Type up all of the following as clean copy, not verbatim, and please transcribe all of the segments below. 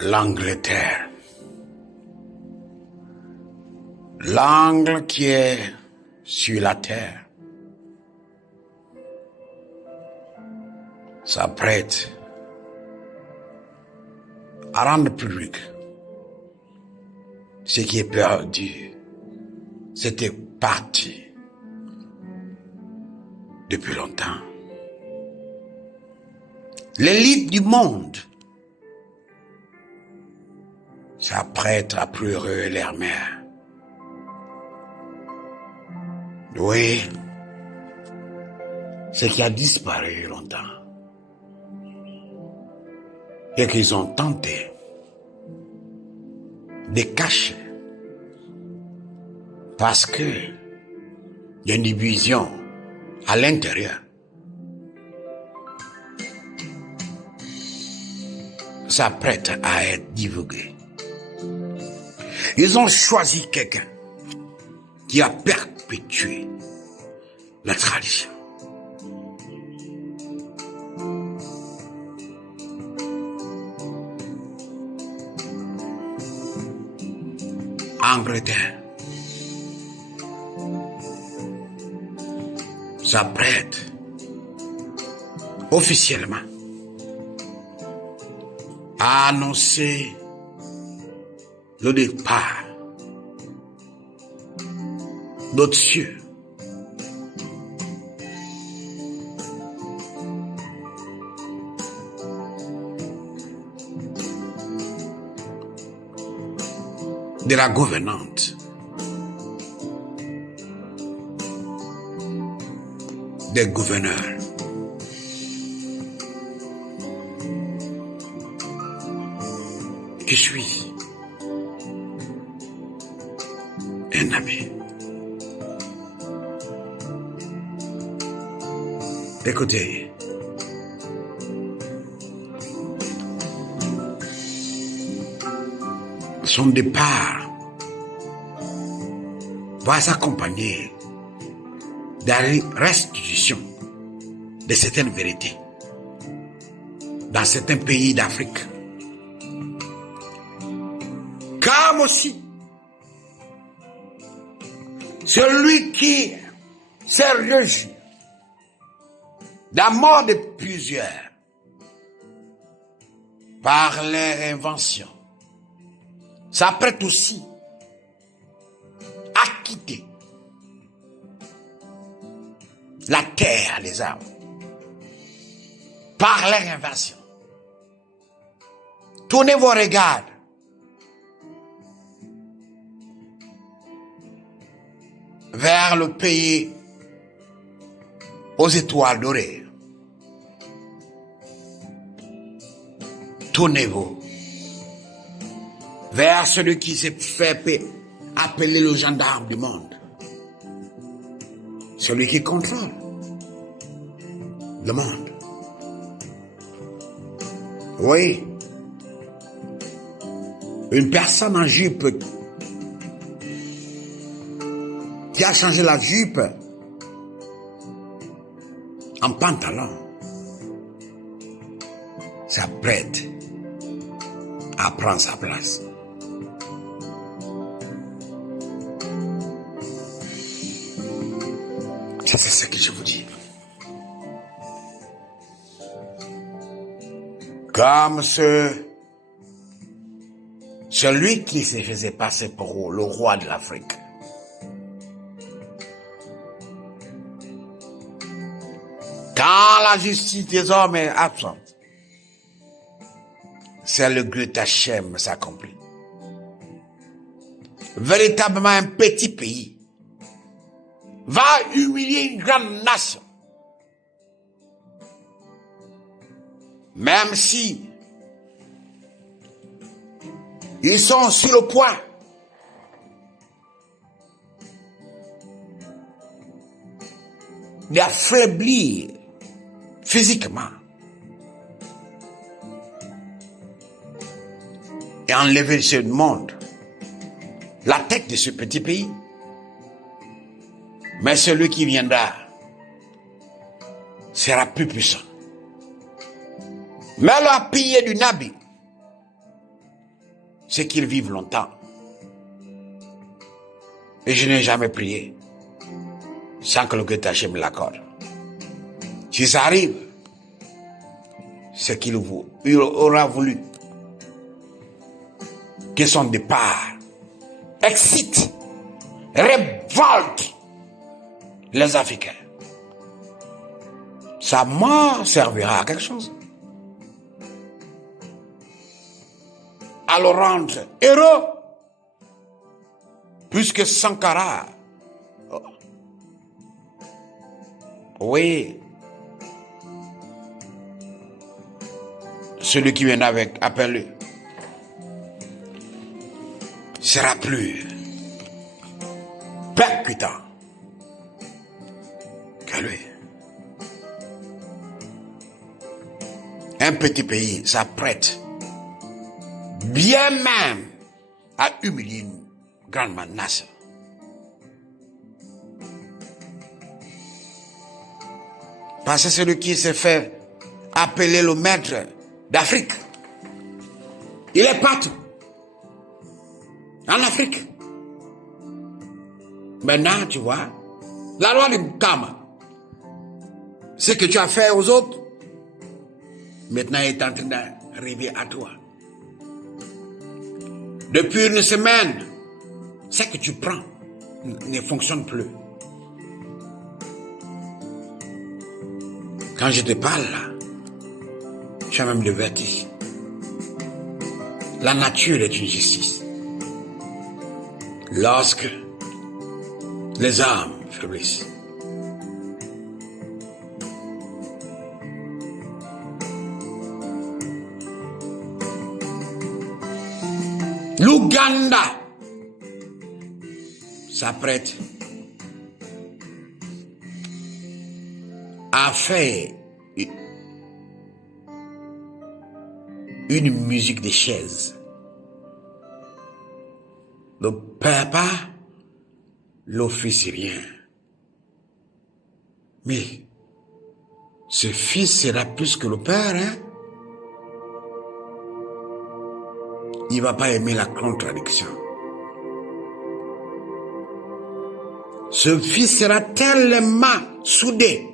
l'Angleterre. L'angle qui est sur la terre s'apprête à rendre public ce qui est perdu. C'était parti depuis longtemps. L'élite du monde s'apprête à pleurer leur mère. Oui, ce qui a disparu longtemps et qu'ils ont tenté de cacher parce que il y a une division à l'intérieur. S'apprête à être divulgué. Ils ont choisi quelqu'un qui a perpétué la tradition. Angleterre s'apprête officiellement à annoncer le départ d'autres cieux. De la gouvernante des gouverneurs. Je suis un ami. Écoutez, son départ va s'accompagner de la restitution de certaines vérités dans certains pays d'Afrique. Comme aussi celui qui s'est réjoui de la mort de plusieurs par leur invention s'apprête aussi à quitter la terre, les arbres, par leur invention. Tournez vos regards vers le pays aux étoiles dorées. Tournez-vous vers celui qui s'est fait appeler le gendarme du monde. Celui qui contrôle le monde. Oui. Une personne en jupe qui a changé la jupe en pantalon s'apprête à prendre sa place. Ça, c'est ce que je vous dis. Comme celui qui se faisait passer pour le roi de l'Afrique. Quand la justice des hommes est absente, c'est le Gut Hachem s'accomplit. Véritablement un petit pays va humilier une grande nation. Même si ils sont sur le point d'affaiblir physiquement et enlever de ce monde la tête de ce petit pays. Mais celui qui viendra sera plus puissant. Mais le pilier du Nabi c'est qu'ils vivent longtemps. Et je n'ai jamais prié sans que le Goethe me l'accorde. Si ça arrive, c'est qu'il aura voulu que son départ excite, révolte les Africains. Sa mort servira à quelque chose. À le rendre heureux, puisque Sankara, oui, celui qui vient avec appelé, sera plus percutant que lui. Un petit pays s'apprête bien même à humilier une grande menace. Parce que celui qui s'est fait appeler le maître d'Afrique, il est partout. En Afrique. Maintenant, tu vois, la loi du karma, ce que tu as fait aux autres, maintenant il est en train d'arriver à toi. Depuis une semaine, ce que tu prends ne fonctionne plus. Quand je te parle là, tu as même le vertige. La nature est une justice. Lorsque les âmes faiblissent, l'Ouganda s'apprête à faire une musique de chaises. Le papa, le fils, rien. Mais ce fils sera plus que le père, hein? Il va pas aimer la contradiction. Ce fils sera tellement soudé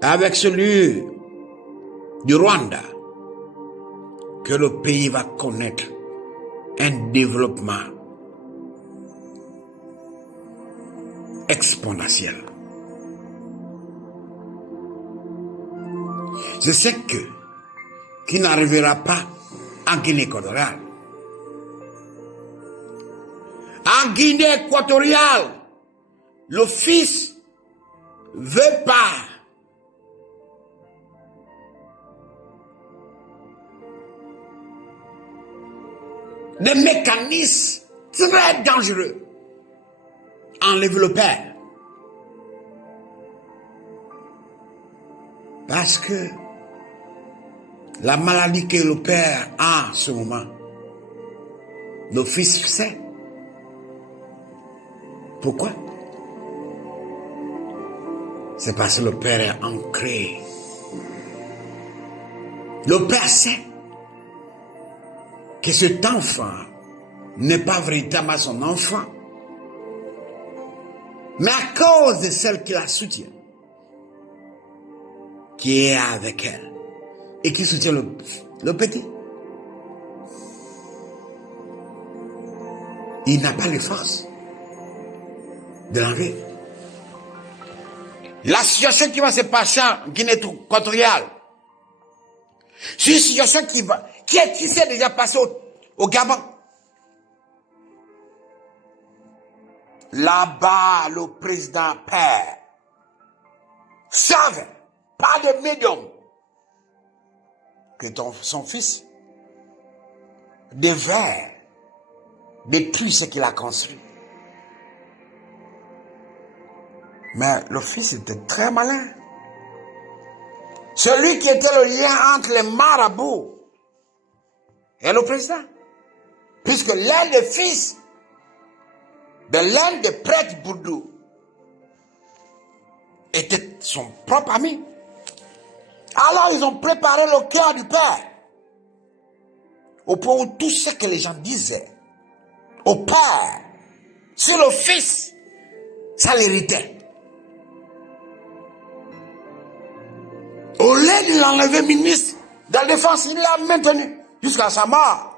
avec celui du Rwanda que le pays va connaître un développement exponentiel. Je sais qu'il n'arrivera pas en Guinée équatoriale. En Guinée équatoriale, le fils veut pas des mécanismes très dangereux. Enlève le père. Parce que la maladie que le père a en ce moment, le fils sait. Pourquoi? C'est parce que le père est ancré. Le père sait que cet enfant n'est pas véritablement son enfant, mais à cause de celle qui la soutient, qui est avec elle, et qui soutient le petit, il n'a pas les forces de l'enlever. La situation qui va se passer en Guinée équatoriale, c'est une situation qui s'est déjà passée au Gabon. Là-bas, le président père savait, pas de médium, que son fils devait détruire ce qu'il a construit. Mais le fils était très malin. Celui qui était le lien entre les marabouts et le président. Puisque l'un des fils de l'un des prêtres bourdous était son propre ami. Alors ils ont préparé le cœur du père au point où tout ce que les gens disaient au père sur le fils, ça l'irritait. Au lieu de l'enlever ministre de la Défense, il l'a maintenu jusqu'à sa mort.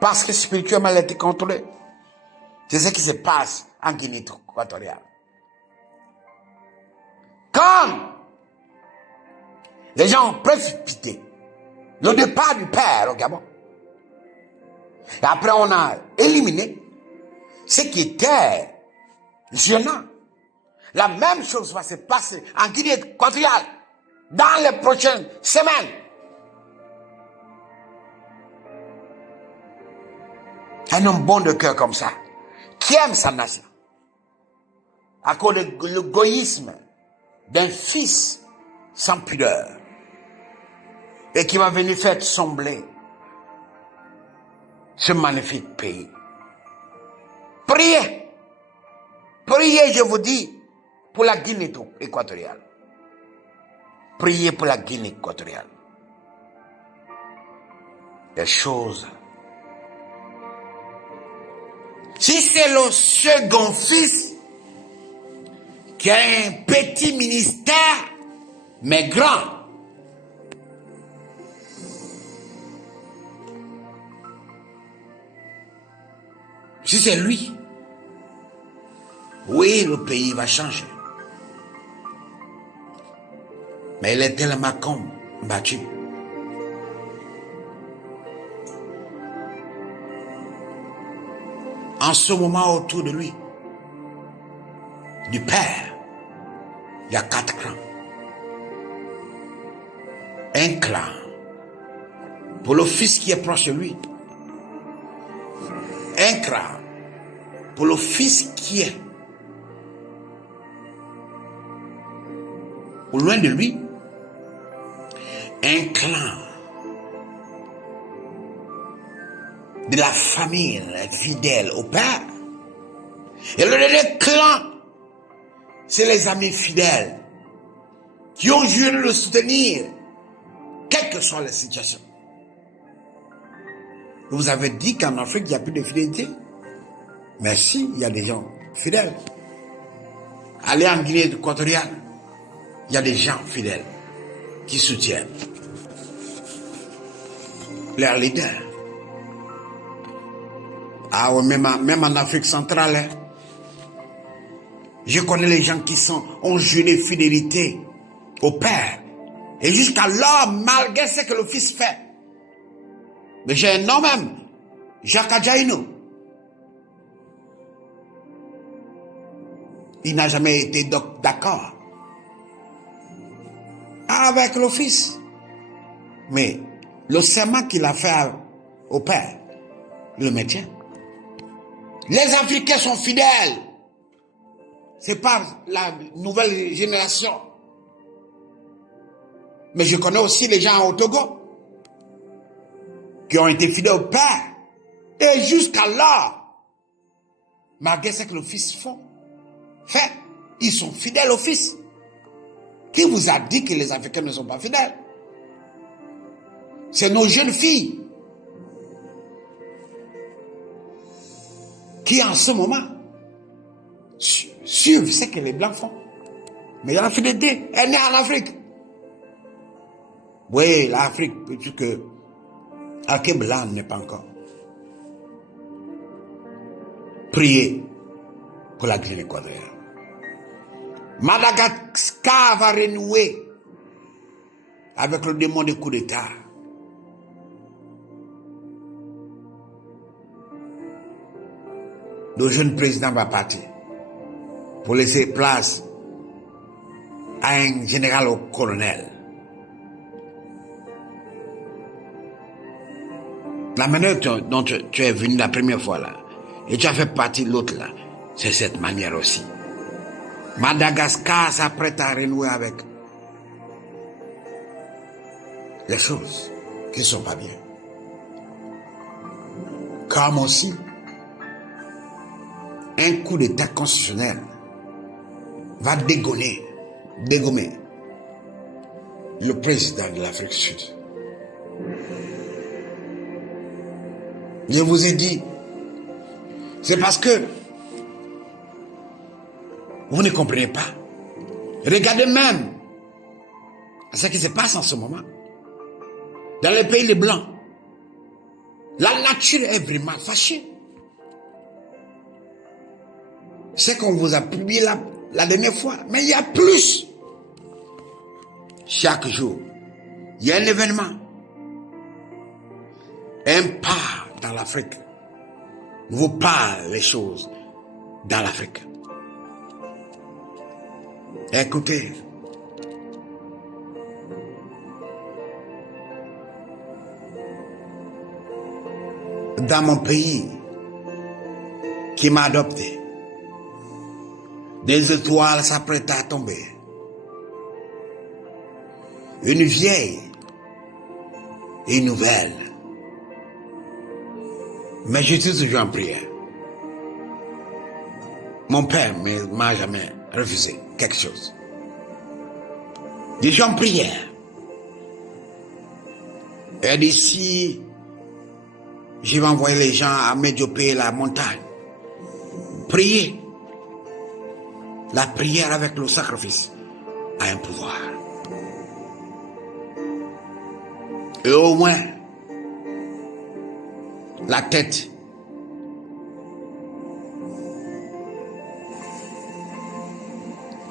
Parce que spirituellement, elle a été contrôlée. C'est ce qui se passe en Guinée équatoriale. Quand les gens ont précipité le départ du père au Gabon, et après on a éliminé ce qui était gênant. La même chose va se passer en Guinée équatoriale dans les prochaines semaines. Un homme bon de cœur comme ça, qui aime sa nation, à cause de l'égoïsme d'un fils sans pudeur, et qui va venir faire sombrer ce magnifique pays. Priez, priez, je vous dis, pour la Guinée équatoriale. Priez pour la Guinée équatoriale. Les choses. Si c'est le second fils qui a un petit ministère, mais grand, si c'est lui, oui, le pays va changer. Mais il est tellement combattu. En ce moment, autour de lui, du père, il y a 4 clans. Un clan pour le fils qui est proche de lui. Un clan pour le fils qui est au loin de lui. Un clan de la famille fidèle au père. Et le dernier clan, c'est les amis fidèles qui ont juré de le soutenir, quelle que soit la situation. Vous avez dit qu'en Afrique, il n'y a plus de fidélité. Mais si, il y a des gens fidèles. Allez en Guinée équatoriale, il y a des gens fidèles qui soutiennent leurs leaders. Ah oui, même en Afrique centrale, hein. Je connais les gens qui ont juré fidélité au père. Et jusqu'alors, malgré ce que le fils fait. Mais j'ai un nom même, Jacques Adjaïno. Il n'a jamais été d'accord avec le fils. Mais le serment qu'il a fait au père, il le maintient. Les Africains sont fidèles. C'est pas la nouvelle génération. Mais je connais aussi les gens au Togo qui ont été fidèles au père. Et jusqu'à là, malgré ce que le fils fait, ils sont fidèles au fils. Qui vous a dit que les Africains ne sont pas fidèles? C'est nos jeunes filles qui en ce moment suivent ce que les Blancs font. Mais la fidélité, elle est en Afrique. Oui, l'Afrique, peut-être que Alké Blanc n'est pas encore. Priez pour la Guinée équatoriale. Madagascar va renouer avec le démon des coups d'État. Le jeune président va partir pour laisser place à un général au colonel. La manière dont tu es venu la première fois là, et tu as fait partie de l'autre là, c'est cette manière aussi. Madagascar s'apprête à renouer avec les choses qui ne sont pas bien. Comme aussi, un coup d'État constitutionnel va dégommer le président de l'Afrique du Sud. Je vous ai dit, c'est parce que vous ne comprenez pas. Regardez même ce qui se passe en ce moment dans les pays les blancs. La nature est vraiment fâchée. C'est qu'on vous a publié la dernière fois, mais il y a plus. Chaque jour, il y a un événement. Un pas dans l'Afrique vous parle les choses dans l'Afrique. Écoutez. Dans mon pays qui m'a adopté, des étoiles s'apprêtent à tomber. Une vieille et une nouvelle. Mais je suis toujours en prière. Mon père ne m'a jamais refusé quelque chose. Je suis en prière. Et d'ici, je vais envoyer les gens à Médiopée, la montagne. Prier. La prière avec le sacrifice a un pouvoir. Et au moins, la tête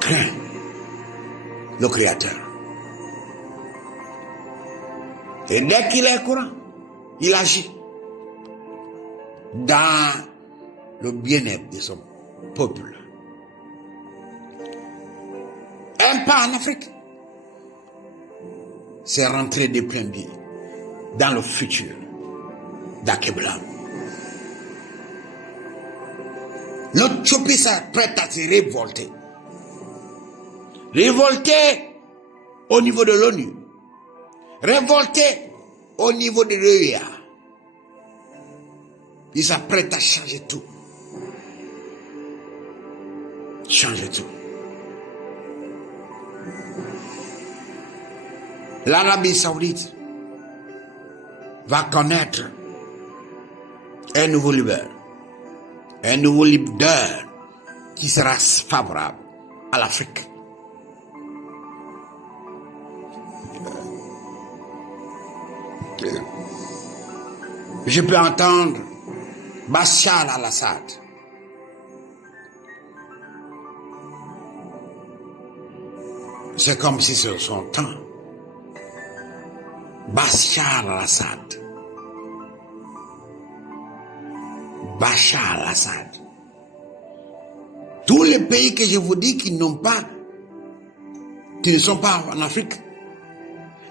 craint le Créateur. Et dès qu'il est au courant, il agit dans le bien-être de son peuple. Un pas en Afrique, c'est rentrer de plein pied dans le futur d'Akeblam. L'Éthiopie s'apprête à se révolter. Révolter au niveau de l'ONU. Révolter au niveau de l'EUA. Ils s'apprêtent à changer tout. Changer tout. L'Arabie Saoudite va connaître un nouveau leader qui sera favorable à l'Afrique. Je peux entendre Bachar al-Assad. C'est comme si sur son temps, Bachar al-Assad. Bachar al-Assad. Tous les pays que je vous dis qui ne sont pas en Afrique,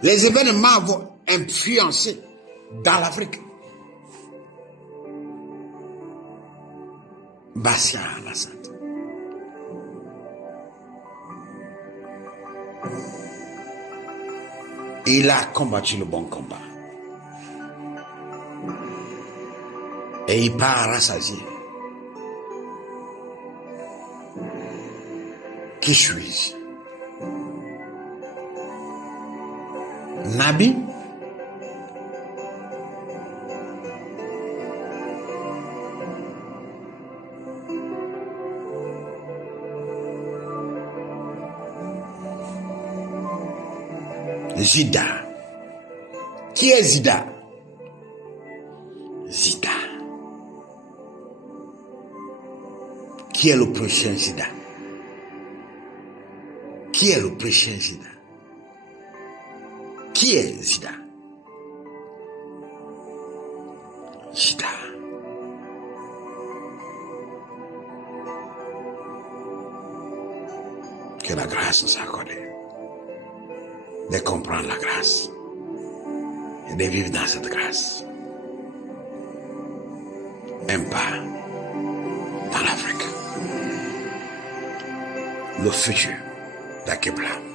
les événements vont influencer dans l'Afrique. Bachar al-Assad. Il a combattu le bon combat. Et il part rassasié. Qui suis-je? Nabi? Zida. Qui est Zida? Zida. Qui est le prochain Zida? Qui est le prochain Zida? Qui est Zida? Zida. Que la grâce nous accorde de comprendre la grâce et de vivre dans cette grâce. Un pas dans l'Afrique. Le futur d'Akeblam.